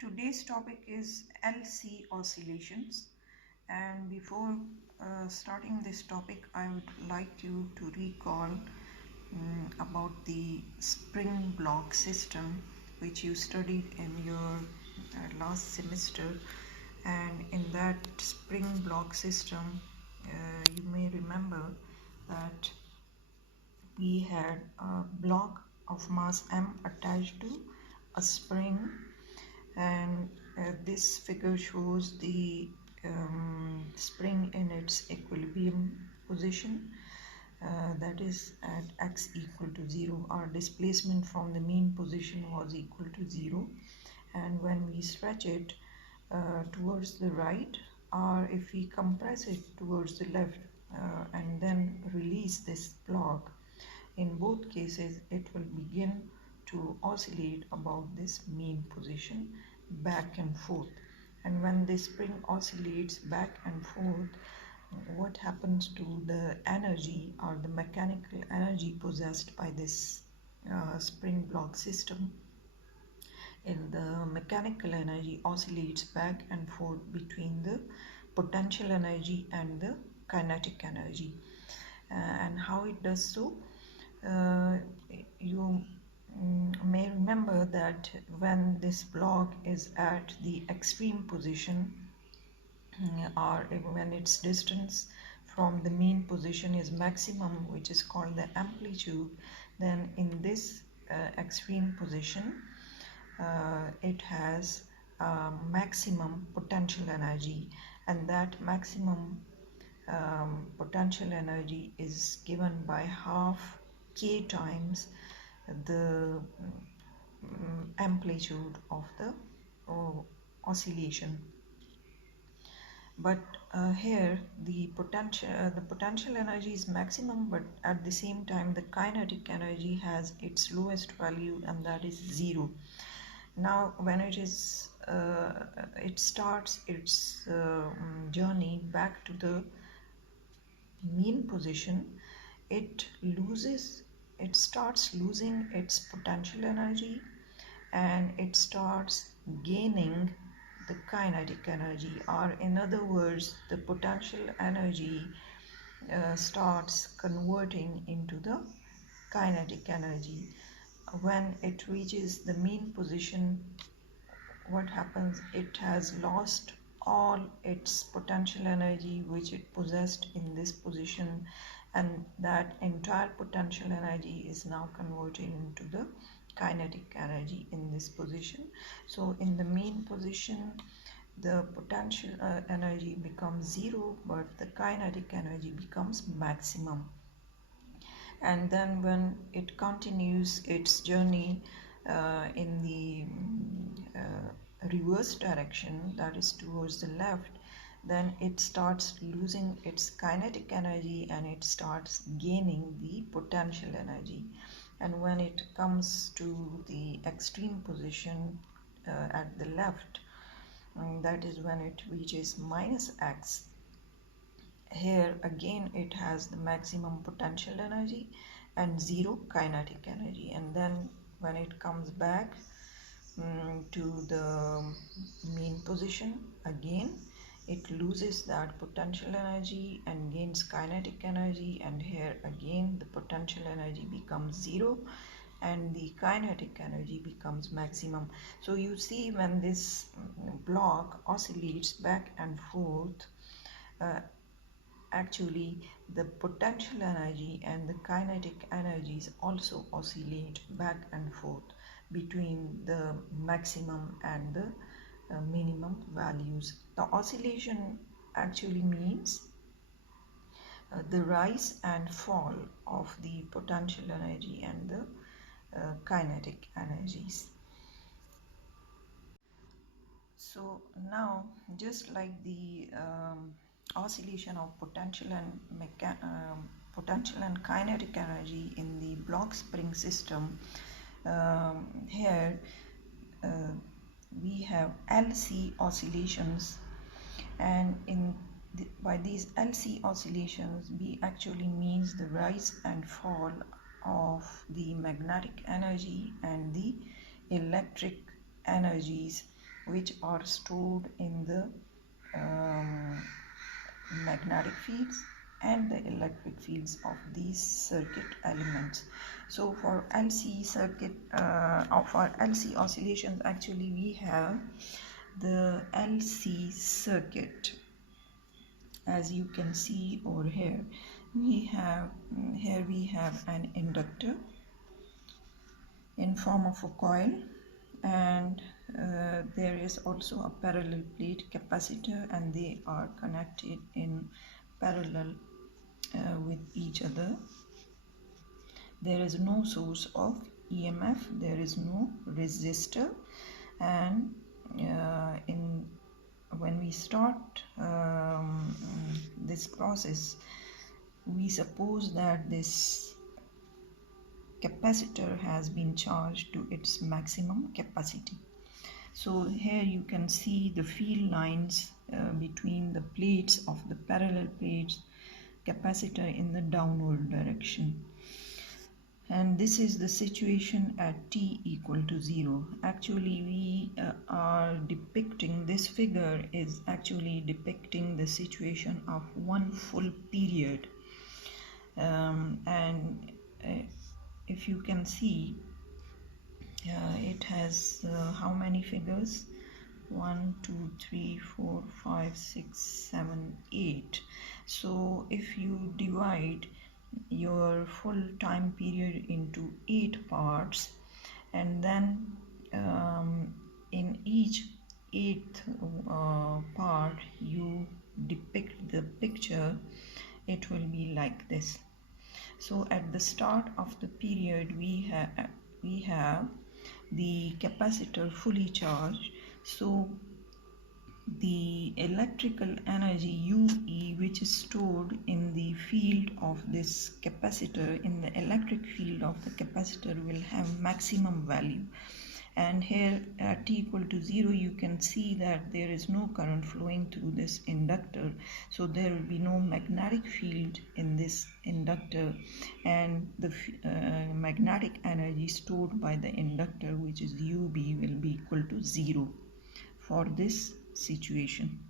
Today's topic is LC oscillations, and before starting this topic I would like you to recall about the spring block system which you studied in your last semester. And in that spring block system you may remember that we had a block of mass m attached to a spring, and this figure shows the spring in its equilibrium position, that is at x equal to 0. Our displacement from the mean position was equal to 0, and when we stretch it towards the right, or if we compress it towards the left and then release this block, in both cases it will begin to oscillate about this mean position back and forth. And when the spring oscillates back and forth, what happens to the energy or the mechanical energy possessed by this spring block system? In the mechanical energy oscillates back and forth between the potential energy and the kinetic energy. And how it does so? You may remember that when this block is at the extreme position, or when its distance from the mean position is maximum, which is called the amplitude, then in this extreme position it has maximum potential energy, and that maximum potential energy is given by half k times the amplitude of the oscillation. But here the potential energy is maximum, but at the same time the kinetic energy has its lowest value, and that is 0. Now when it starts its journey back to the mean position, it starts losing its potential energy, and it starts gaining the kinetic energy, or in other words the potential energy starts converting into the kinetic energy. When it reaches the mean position, what happens? It has lost all its potential energy which it possessed in this position, and that entire potential energy is now converted into the kinetic energy in this position. So in the mean position the potential energy becomes 0, but the kinetic energy becomes maximum. And then when it continues its journey in the reverse direction, that is towards the left, then it starts losing its kinetic energy and it starts gaining the potential energy. And when it comes to the extreme position at the left, that is when it reaches minus x. Here again it has the maximum potential energy and 0 kinetic energy, and then when it comes back to the mean position, again it loses that potential energy and gains kinetic energy, and here again the potential energy becomes 0 and the kinetic energy becomes maximum. So you see, when this block oscillates back and forth, actually the potential energy and the kinetic energies also oscillate back and forth between the maximum and the minimum values. The oscillation actually means the rise and fall of the potential energy and the kinetic energies. So now, just like the oscillation of potential and kinetic energy in the block spring system, here we have LC oscillations, and by these LC oscillations we actually means the rise and fall of the magnetic energy and the electric energies which are stored in the magnetic fields and the electric fields of these circuit elements. So for LC circuit or for LC oscillations, actually we have the LC circuit. As you can see over here, we have an inductor in form of a coil, and there is also a parallel plate capacitor, and they are connected in parallel with each other. There is no source of EMF, there is no resistor, and when we start this process, we suppose that this capacitor has been charged to its maximum capacity. So here you can see the field lines between the plates of the parallel plates capacitor in the downward direction. And this is the situation at t equal to 0. Actually we are depicting, this figure is actually depicting the situation of one full period, and if you can see, it has how many figures? 1 2 3 4 5 6 7 8. So if you divide your full time period into 8 parts, and then in each 8th part you depict the picture, it will be like this. So at the start of the period we have the capacitor fully charged, so the electrical energy UE, which is stored in the field of this capacitor, in the electric field of the capacitor, will have maximum value. And here at t equal to 0, you can see that there is no current flowing through this inductor, so there will be no magnetic field in this inductor, and the magnetic energy stored by the inductor, which is UB, will be equal to 0 for this situation.